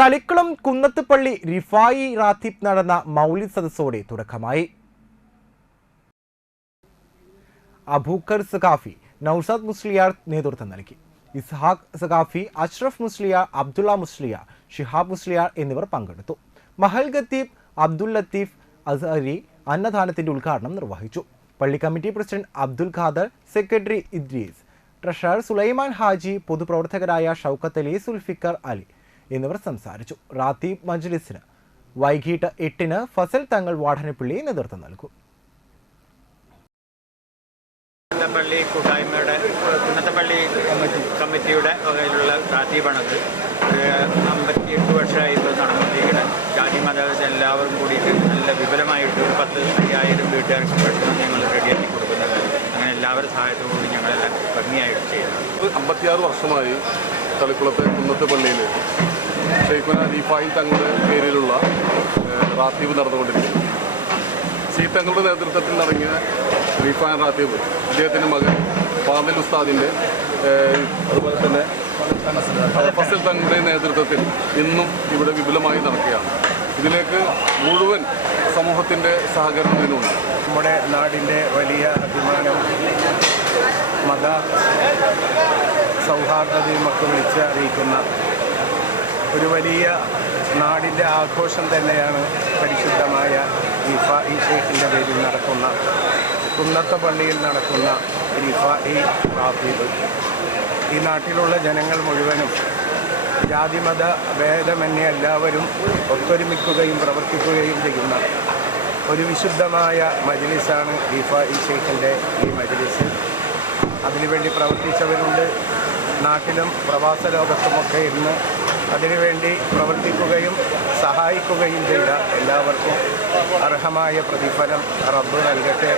തളിക്കുളം കുന്നത്തുപള്ളി റിഫായി റാത്തിബ് നടന്ന മൗലി സദസ്സോടെ തുടക്കമായി. അബൂക്കർ സഖാഫി നൌസാദ് മുസ്ലിയാർ നേതൃത്വം നൽകി. ഇസ്ഹാഖ് സഖാഫി അഷ്റഫ് മുസ്ലിയാർ അബ്ദുള്ള മുസ്ലിയാർ ഷിഹാബ് മുസ്ലിയാർ എന്നിവർ പങ്കെടുത്തു. മഹൽ ഖത്തീബ് അബ്ദുൽ ലത്തീഫ് അസഹരി അന്നദാനത്തിന്റെ ഉദ്ഘാടനം നിർവഹിച്ചു. പള്ളി committee president Abdul Khader secretary Idris treasurer Sulaiman Haji പൊതുപ്രവർത്തകരായ Shoukath Ali Zulfikar Ali എന്നിവർ സംസാരിച്ചു. റാത്തീബ് മജ്ലിസിന് വൈകിട്ട് എട്ടിന് ഫസൽ തങ്ങൾ വാഠനപ്പിള്ളി നേതൃത്വം നൽകും. കുന്നത്തപ്പള്ളി കൂട്ടായ്മയുടെ കുന്നത്തപ്പള്ളി കമ്മിറ്റി കമ്മിറ്റിയുടെ വകയിലുള്ള റാത്തീബാണത് അമ്പത്തിയെട്ട് വർഷമായി ഇപ്പോൾ നടന്നുകൊണ്ടിരിക്കുന്നത് ജാതി മത എല്ലാവരും കൂടിയിട്ട് നല്ല വിപുലമായിട്ട് ഒരു പത്ത് അയ്യായിരം വീട്ടുകാർക്ക് ഭക്ഷണം ഞങ്ങൾ റെഡിയാക്കി കൊടുക്കുന്നത് അങ്ങനെ എല്ലാവരും സഹായത്തോടുകൂടി ഞങ്ങളെല്ലാം ഭംഗിയായിട്ട് ചെയ്യുന്നത് അമ്പത്തിയാറ് വർഷമായി തളിക്കുളത്തെ കുന്നത്ത് പള്ളിയിൽ ഷെയ്ഖുന ദീഫായി തങ്ങളുടെ പേരിലുള്ള റാത്തീബ് നടന്നുകൊണ്ടിരിക്കുന്നു. സി തങ്ങളുടെ നേതൃത്വത്തിൽ നടങ്ങിയ റീഫാൻ റാത്തീബ് അദ്ദേഹത്തിന്റെ മകൻ പാമിൽ ഉസ്താദിന്റെ അതുപോലെ തന്നെ ഫസൽ തങ്ങളുടെ നേതൃത്വത്തിൽ ഇന്നും ഇവിടെ വിപുലമായി നടക്കുകയാണ്. ഇതിലേക്ക് മുഴുവൻ സമൂഹത്തിന്റെ സഹകരണം ഇതിനുണ്ട്. നമ്മുടെ നാടിന്റെ വലിയ അഭിമാനം മത സൗഹാർദ്ദതയും ഒക്കെ വിളിച്ച് അറിയിക്കുന്ന ഒരു വലിയ നാടിന്റെ ആഘോഷം തന്നെയാണ് പരിശുദ്ധമായ റിഫ ഇ ഷെയ്ഖിന്റെ പേരിൽ നടക്കുന്ന കുന്നത്ത പള്ളിയിൽ നടക്കുന്ന റിഫ ഇ റാഫീദ്. ഈ നാട്ടിലുള്ള ജനങ്ങൾ മുഴുവനും ജാതിമത ഭേദമന്യേ എല്ലാവരും ഒത്തൊരുമിക്കുകയും പ്രവർത്തിക്കുകയും ചെയ്യുന്ന ഒരു വിശുദ്ധമായ മജ്ലിസാണ് ഇഫ ഇ ഷെയ്ഖിന്റെ ഈ മജ്ലിസ്. അതിനുവേണ്ടി പ്രവർത്തിച്ചവരുണ്ട്. നാട്ടിലും പ്രവാസ ലോകത്തുമൊക്കെ ഇന്ന് അതിനുവേണ്ടി പ്രവർത്തിക്കുകയും സഹായിക്കുകയും ചെയ്ത എല്ലാവർക്കും അർഹമായ പ്രതിഫലം റബ്ബ് നൽകട്ടെ.